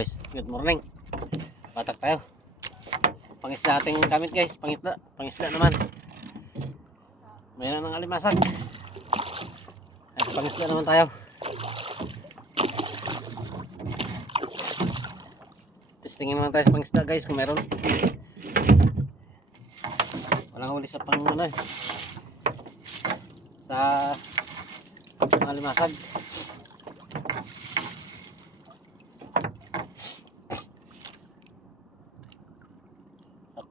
guys, good morning. Batak tayo. Pangisda ating gamit guys, pangisda naman. Mayroon ng alimasag. Ay, pangisda naman tayo. Testingin naman tayo sa pangisda guys kung meron. Walang huli sa pang ano eh. Sa alimasag.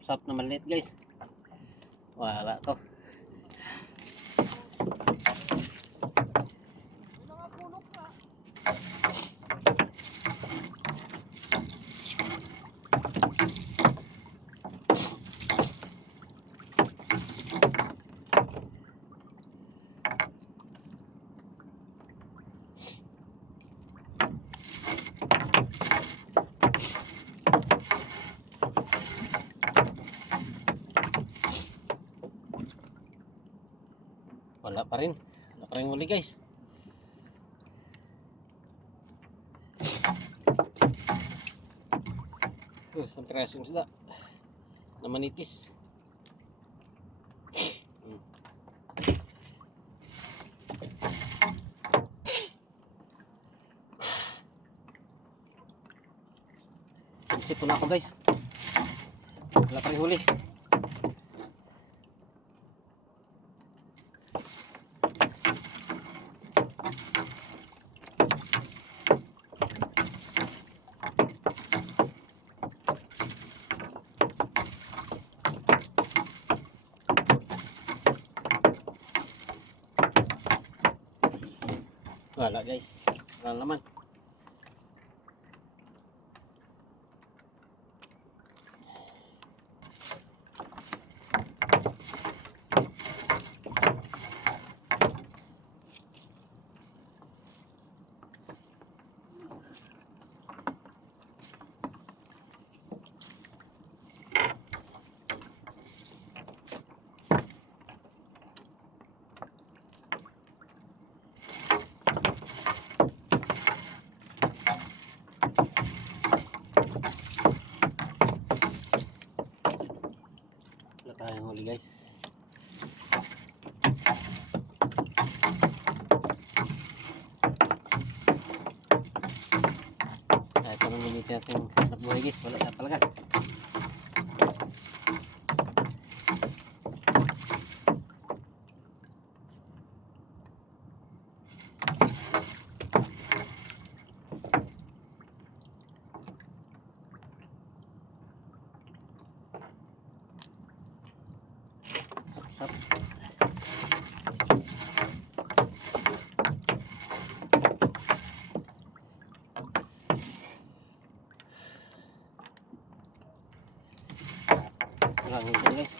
Sap na maliit guys. Wala to. Wala pa rin huli guys. Isang pirasong isda na manitis. Sinisip ko na ako guys. Wala pa rin huli. Wala guys, wala naman. Tayong huli guys. Ito nang gamitin natin hanap buhay guys. Wala na talaga. Sap. Walang huli guys.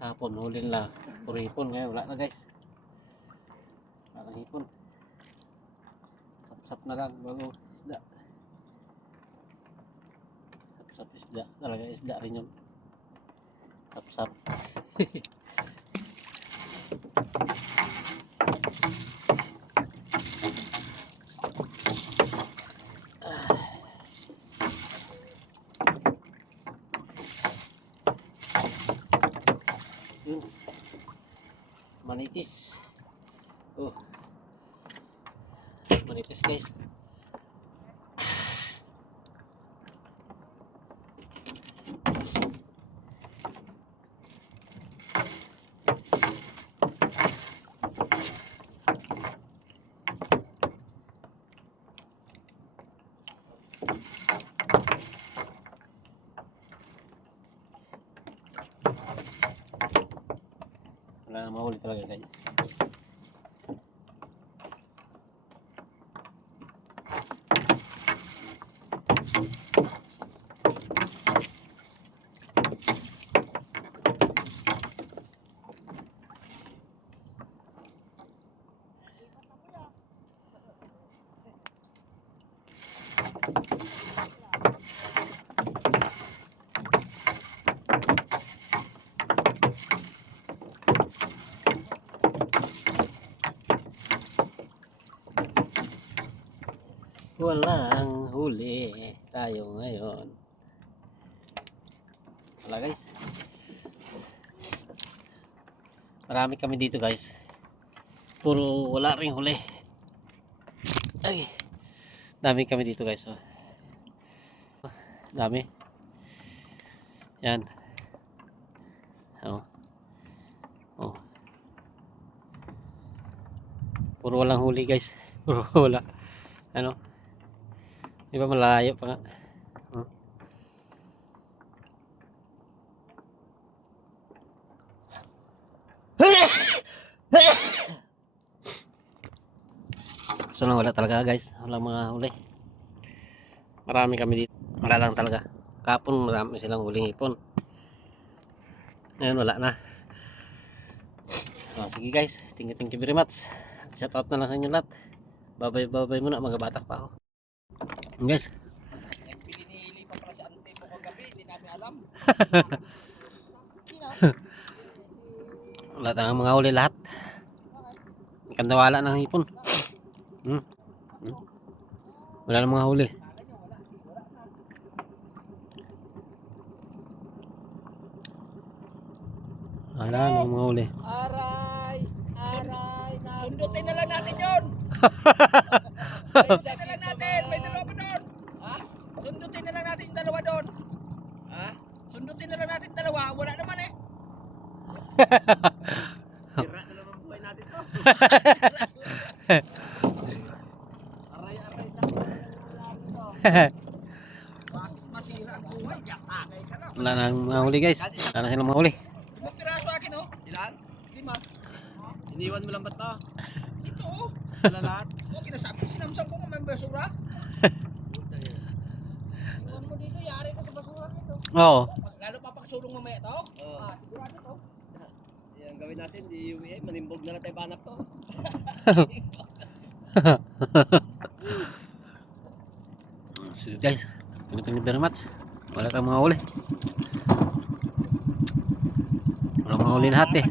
Hapon huli nila. Puro hipon ngayon. Wala na guys. Wala na hipon. Sap-sap na lang bago isda. Sap-sap isda. Talaga isda rin yun. Sap-sap. Yun. Manitis. Oh. Manitis guys. Wala na mahuli talaga guys. tayo ngayon. Wala guys. Marami kami dito guys. Puro wala ring huli. Ay. Dami kami dito guys. Oh. Dami. Yan. Oh. Oh. Puro walang huli guys. Puro wala. Ano? Di ba malayo pa nga? Oh. So lang wala talaga guys. Walang mga huli. Marami kami dito. Wala lang talaga. Kapon marami silang huling ipon. Ngayon wala na. So, sige guys. Thank you very much. Shout out na lang sa inyo lahat. Babay muna, mga batak pa ako. Guys. Pinili pa para sa ante mo kagabi, hindi namin alam. Wala tayong mga huli lahat. Ikandawala ng ipon. Wala nang mga huli. Wala nang mga huli. Aray! Sundutin na lang natin yun! Sundutin na lang natin! May dalawa pa doon! Ha? Sundutin na lang natin yung dalawa doon! Ha? Sundutin na lang natin yung dalawa! Wala naman eh! Sira na naman buhay natin to! Aray! Masira ang buhay! Yakagay ka na! Wala nang mga huli guys. Wala na silang mga huli. Ibang piraso akin oh! Ilan? 5. Iniwan mo lang ba ito? Ito oh! Wala lahat? Oo, kinasabi, sinamsam ko may basura. Iniwan mo dito, yari ka sa basura nito. Oo. Lalo pa pagsulong mamaya ito? Oo. Sigurado to. Yan gawin natin, di uwi eh, manimbog na lang tayo panak to. So guys, thank you very much. Wala tayong mga huli. Wala mga huli lahat eh.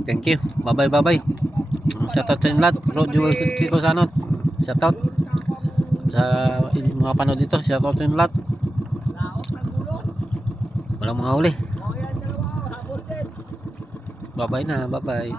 Thank you. Bye bye. Shout out sa inyo lahat. Bro Jewel Chico Sanot. Shout out sa mga panood dito. Shout out sa inyo lahat. Walang mga huli. Bye bye na. Bye bye.